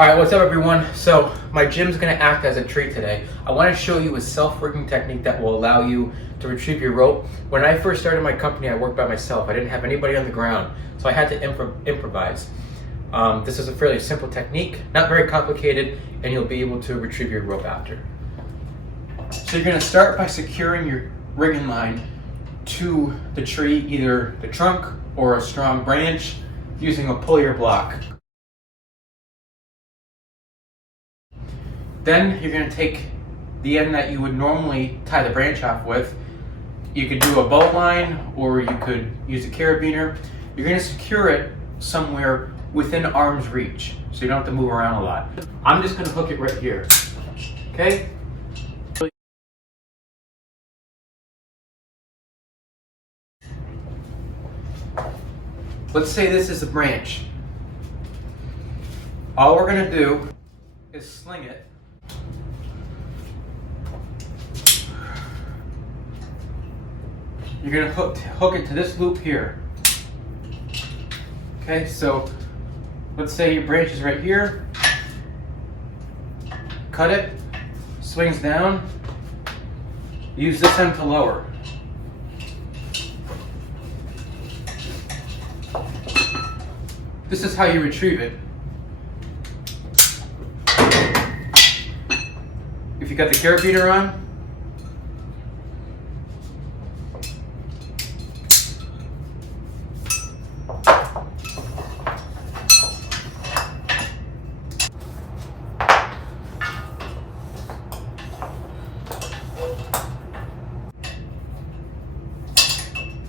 Alright, what's up everyone? So my gym's going to act as a treat today. I want to show you a self-rigging technique that will allow you to retrieve your rope. When I first started my company, I worked by myself. I didn't have anybody on the ground, so I had to improvise. This is a fairly simple technique, not very complicated, and you'll be able to retrieve your rope after. So you're going to start by securing your rigging line to the tree, either the trunk or a strong branch, using a pulley or block. Then you're going to take the end that you would normally tie the branch off with. You could do a bow line, or you could use a carabiner. You're going to secure it somewhere within arm's reach, so you don't have to move around a lot. I'm just going to hook it right here. Okay? Let's say this is a branch. All we're going to do is sling it. You're going to hook it to this loop here. Okay, so let's say your branch is right here. Cut it, swings down. Use this end to lower. This is how you retrieve it. If you got the carabiner on,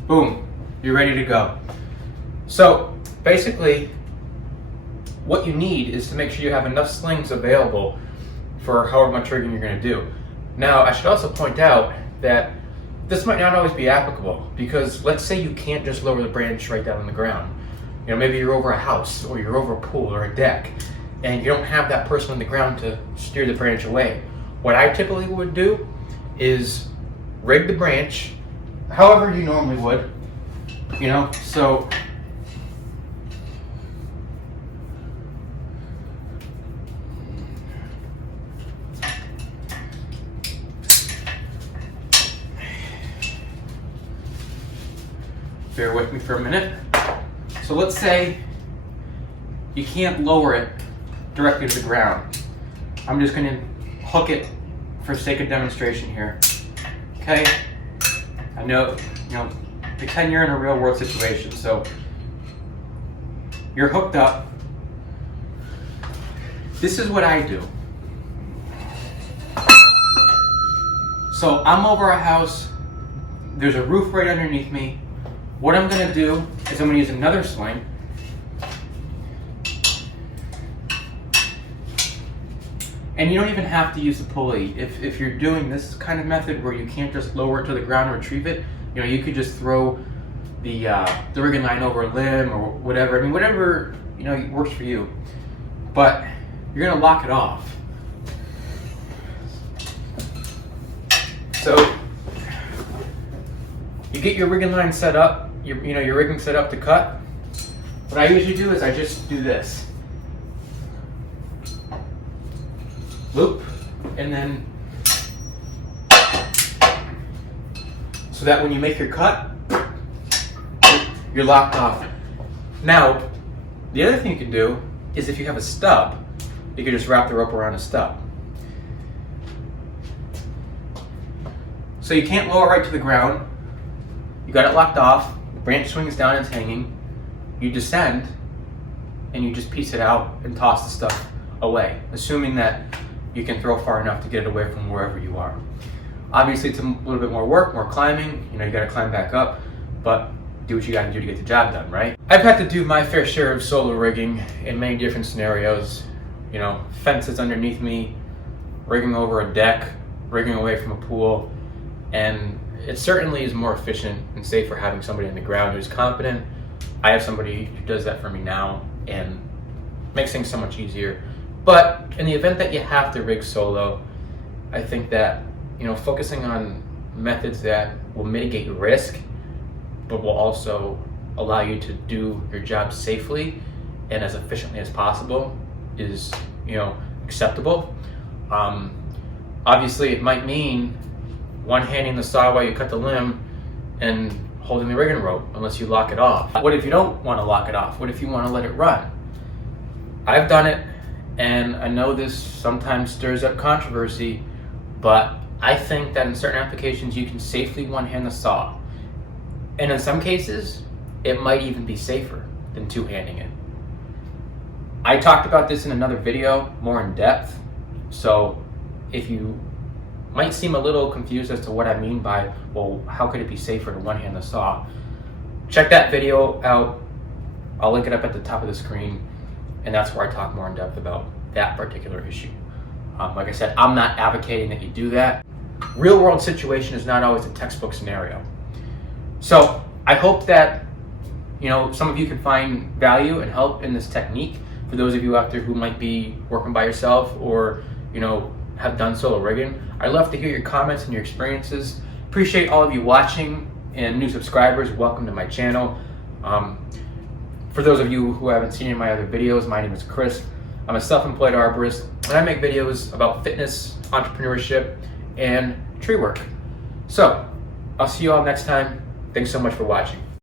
boom, you're ready to go. So basically, what you need is to make sure you have enough slings available for however much rigging you're going to do. Now, I should also point out that this might not always be applicable, because let's say you can't just lower the branch right down on the ground. You know, maybe you're over a house, or you're over a pool or a deck, and you don't have that person on the ground to steer the branch away. What I typically would do is rig the branch however you normally would, you know, so bear with me for a minute. So let's say you can't lower it directly to the ground. I'm just going to hook it for sake of demonstration here. Okay? I know, pretend you're in a real world situation. So you're hooked up. This is what I do. So I'm over a house. There's a roof right underneath me. What I'm going to do is I'm going to use another sling. And you don't even have to use a pulley. If you're doing this kind of method where you can't just lower it to the ground and retrieve it, you could just throw the rigging line over a limb or whatever. I mean, whatever works for you. But you're going to lock it off. So you get your rigging line set up. Your rigging set up to cut. What I usually do is I just do this. Loop, and then so that when you make your cut, you're locked off. Now, the other thing you can do is if you have a stub, you can just wrap the rope around a stub. So you can't lower right to the ground. You got it locked off. The branch swings down and it's hanging. You descend, and you just piece it out and toss the stuff away, assuming that you can throw far enough to get it away from wherever you are. Obviously, it's a little bit more work, more climbing. You got to climb back up, but do what you got to do to get the job done, right? I've had to do my fair share of solo rigging in many different scenarios. Fences underneath me, rigging over a deck, rigging away from a pool, and it certainly is more efficient and safer having somebody on the ground who's competent. I have somebody who does that for me now, and makes things so much easier. But in the event that you have to rig solo, I think that focusing on methods that will mitigate risk, but will also allow you to do your job safely and as efficiently as possible is acceptable. Obviously, it might mean one-handing the saw while you cut the limb and holding the rigging rope, unless you lock it off. What if you don't want to lock it off? What if you want to let it run? I've done it, and I know this sometimes stirs up controversy, but I think that in certain applications you can safely one-hand the saw. And in some cases, it might even be safer than two-handing it. I talked about this in another video, more in depth, so if you might seem a little confused as to what I mean by, well, how could it be safer to one-hand the saw? Check that video out. I'll link it up at the top of the screen, and that's where I talk more in depth about that particular issue. Like I said, I'm not advocating that you do that. Real world situation is not always a textbook scenario. So I hope that some of you can find value and help in this technique. For those of you out there who might be working by yourself or have done solo rigging, I'd love to hear your comments and your experiences. Appreciate all of you watching, and new subscribers, welcome to my channel. For those of you who haven't seen any of my other videos, my name is Chris. I'm a self-employed arborist, and I make videos about fitness, entrepreneurship, and tree work. So I'll see you all next time. Thanks so much for watching.